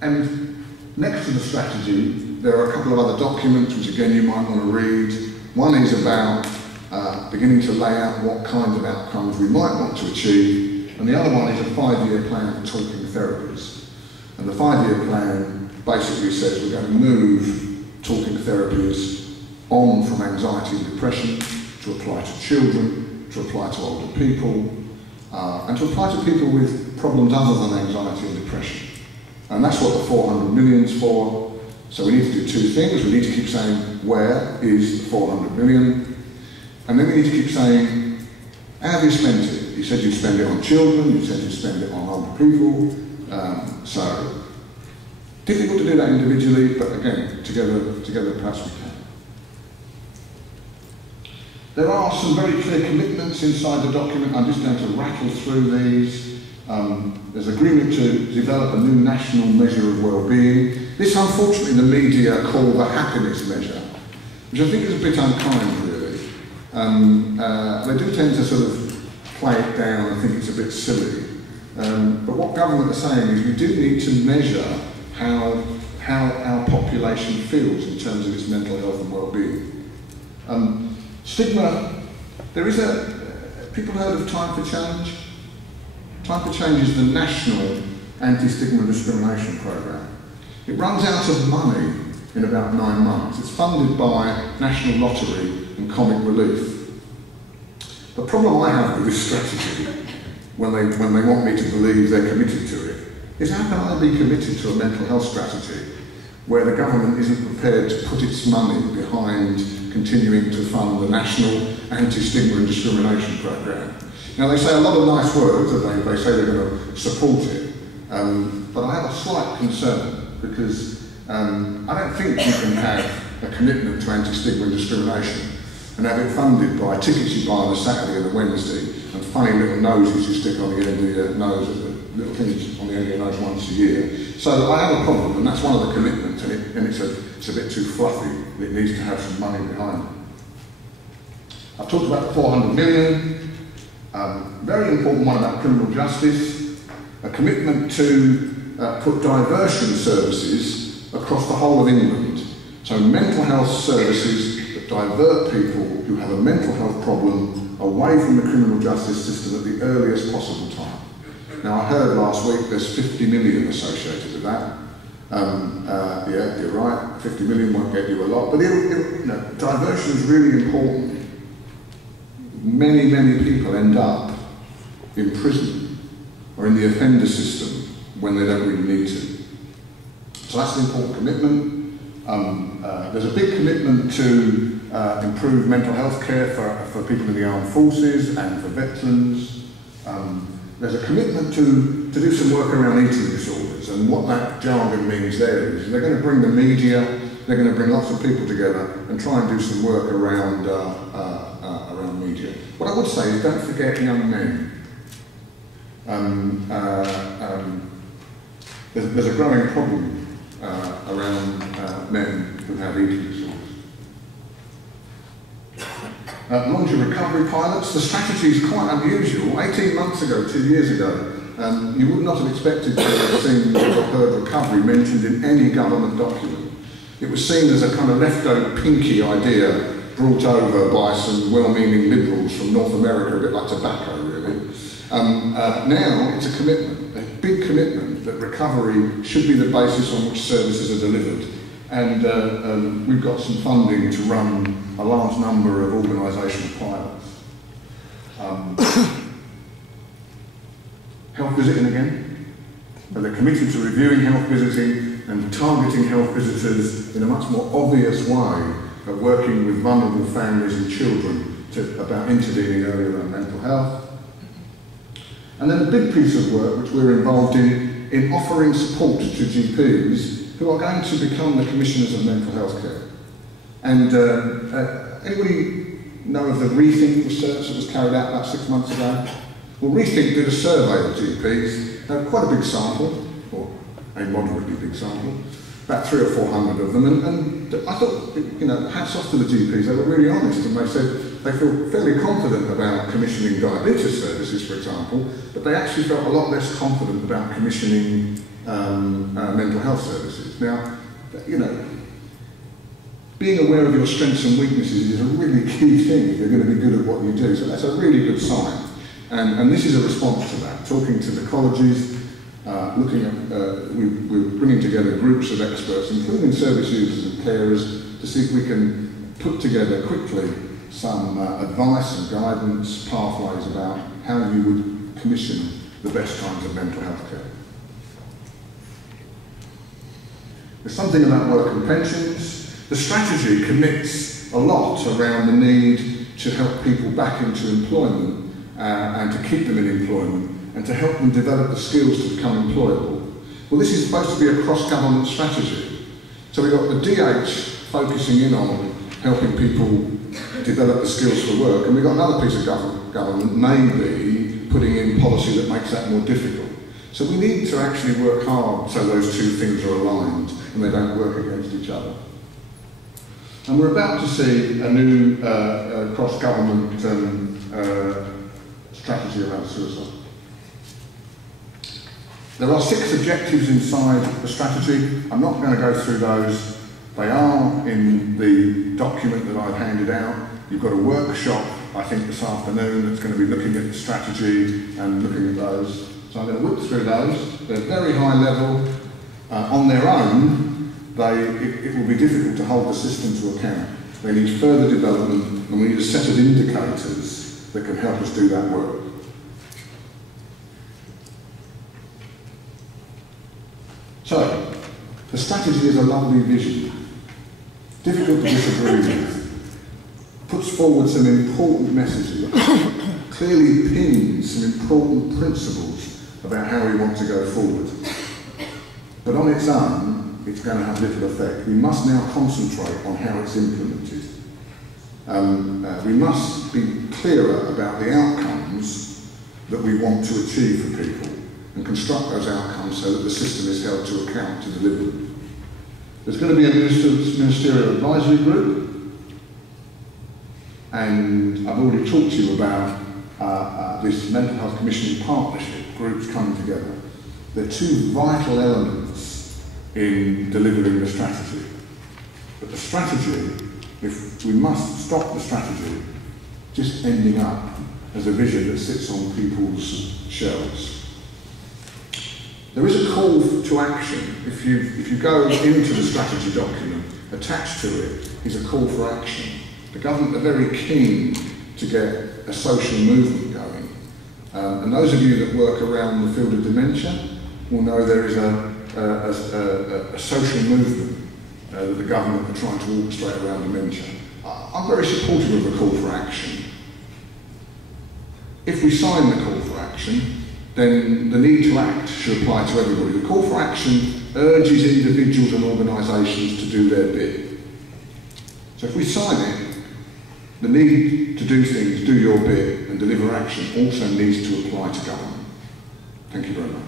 And next to the strategy, there are a couple of other documents which again you might want to read. One is about beginning to lay out what kinds of outcomes we might want to achieve, and the other one is a 5-year plan for talking therapies. And the 5-year plan basically says we're going to move talking therapies on from anxiety and depression to apply to children, to apply to older people, and to apply to people with problems other than anxiety and depression. And that's what the 400 million's for. So we need to do two things. We need to keep saying, where is the 400 million? And then we need to keep saying, how have you spent it? You said you'd spend it on children, you said you'd spend it on older people. So, difficult to do that individually, but again, together perhaps we can. There are some very clear commitments inside the document. I'm just going to rattle through these. There's agreement to develop a new national measure of well-being. This, unfortunately, the media call the happiness measure, which I think is a bit unkind, really. They do tend to sort of play it down and think it's a bit silly. But what government are saying is we do need to measure how our population feels in terms of its mental health and well-being. Stigma, there is people heard of Time for Change? Time for Change is the national anti-stigma discrimination programme. It runs out of money in about 9 months. It's funded by National Lottery and Comic Relief. The problem I have with this strategy, when they want me to believe they're committed to it, is how can I be committed to a mental health strategy where the government isn't prepared to put its money behind continuing to fund the national anti-stigma and discrimination programme? Now, they say a lot of nice words, they say they're going to support it, but I have a slight concern because I don't think you can have a commitment to anti-stigma and discrimination and have it funded by tickets you buy on a Saturday and a Wednesday and funny little noses you stick on the end of your nose, little things on the end of your nose once a year. So I have a problem, and that's one of the commitments, and it's a bit too fluffy. It needs to have some money behind it. I've talked about the 400 million. Very important one about criminal justice, a commitment to put diversion services across the whole of England. So mental health services that divert people who have a mental health problem away from the criminal justice system at the earliest possible time. Now I heard last week there's 50 million associated with that. Yeah, you're right, 50 million won't get you a lot, but diversion is really important. Many people end up in prison or in the offender system when they don't really need to. So that's an important commitment. There's a big commitment to improve mental health care for people in the armed forces and for veterans. There's a commitment to do some work around eating disorders, and what that jargon means there is they're going to bring the media, they're going to bring lots of people together and try and do some work around media. What I would say is don't forget young men. There's a growing problem around men who have eating disorders. Launch of recovery pilots. The strategy is quite unusual. 18 months ago, 2 years ago, you would not have expected to have seen or heard recovery mentioned in any government document. It was seen as a kind of leftover pinky idea brought over by some well-meaning liberals from North America, a bit like tobacco, really. Now it's a commitment, a big commitment that recovery should be the basis on which services are delivered. And we've got some funding to run a large number of organisational pilots. Health visiting again. They're committed to reviewing health visiting and targeting health visitors in a much more obvious way of working with vulnerable families and children about intervening early around mental health. And then a big piece of work which we're involved in offering support to GPs who are going to become the commissioners of mental health care. And anybody know of the Rethink research that was carried out about 6 months ago? Well, Rethink did a survey of GPs, quite a big sample, or a moderately big sample, about 300 or 400 of them, and I thought, hats off to the GPs, they were really honest, and they said they feel fairly confident about commissioning diabetes services, for example, but they actually felt a lot less confident about commissioning mental health services. Now, you know, being aware of your strengths and weaknesses is a really key thing if you're going to be good at what you do. So that's a really good sign. And this is a response to that. Talking to the colleges, looking at, we're bringing together groups of experts, including service users and carers, to see if we can put together quickly some advice and guidance, pathways about how you would commission the best kinds of mental health care. There's something about work and pensions. The strategy commits a lot around the need to help people back into employment and to keep them in employment and to help them develop the skills to become employable. Well, this is supposed to be a cross-government strategy. So we've got the DH focusing in on helping people develop the skills for work, and we've got another piece of government maybe putting in policy that makes that more difficult. So we need to actually work hard so those two things are aligned and they don't work against each other. And we're about to see a new cross-government strategy around suicide. There are 6 objectives inside the strategy. I'm not going to go through those. They are in the document that I've handed out. You've got a workshop, I think, this afternoon that's going to be looking at the strategy and looking at those. So I'm going to whip through those. They're very high level. On their own, it will be difficult to hold the system to account. They need further development, and we need a set of indicators that can help us do that work. So, the strategy is a lovely vision, difficult to disagree with, puts forward some important messages, clearly pins some important principles about how we want to go forward. But on its own, it's going to have little effect. We must now concentrate on how it's implemented. We must be clearer about the outcomes that we want to achieve for people and construct those outcomes so that the system is held to account to deliver them. There's going to be a ministerial advisory group, and I've already talked to you about this mental health commissioning partnership, groups coming together. They're 2 vital elements in delivering the strategy. But the strategy, if we must stop the strategy just ending up as a vision that sits on people's shelves. There is a call to action. If you go into the strategy document, attached to it is a call for action. The government are very keen to get a social movement going. And those of you that work around the field of dementia will know there is a social movement that the government are trying to orchestrate around dementia. I'm very supportive of a call for action. If we sign the call for action, then the need to act should apply to everybody. The call for action urges individuals and organisations to do their bit. So if we sign it, the need to do things, do your bit and deliver action also needs to apply to government. Thank you very much.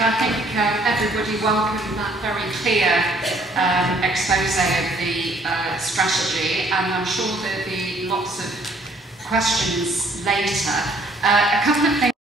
I think everybody welcomed that very clear expose of the strategy, and I'm sure there'll be lots of questions later. A couple of things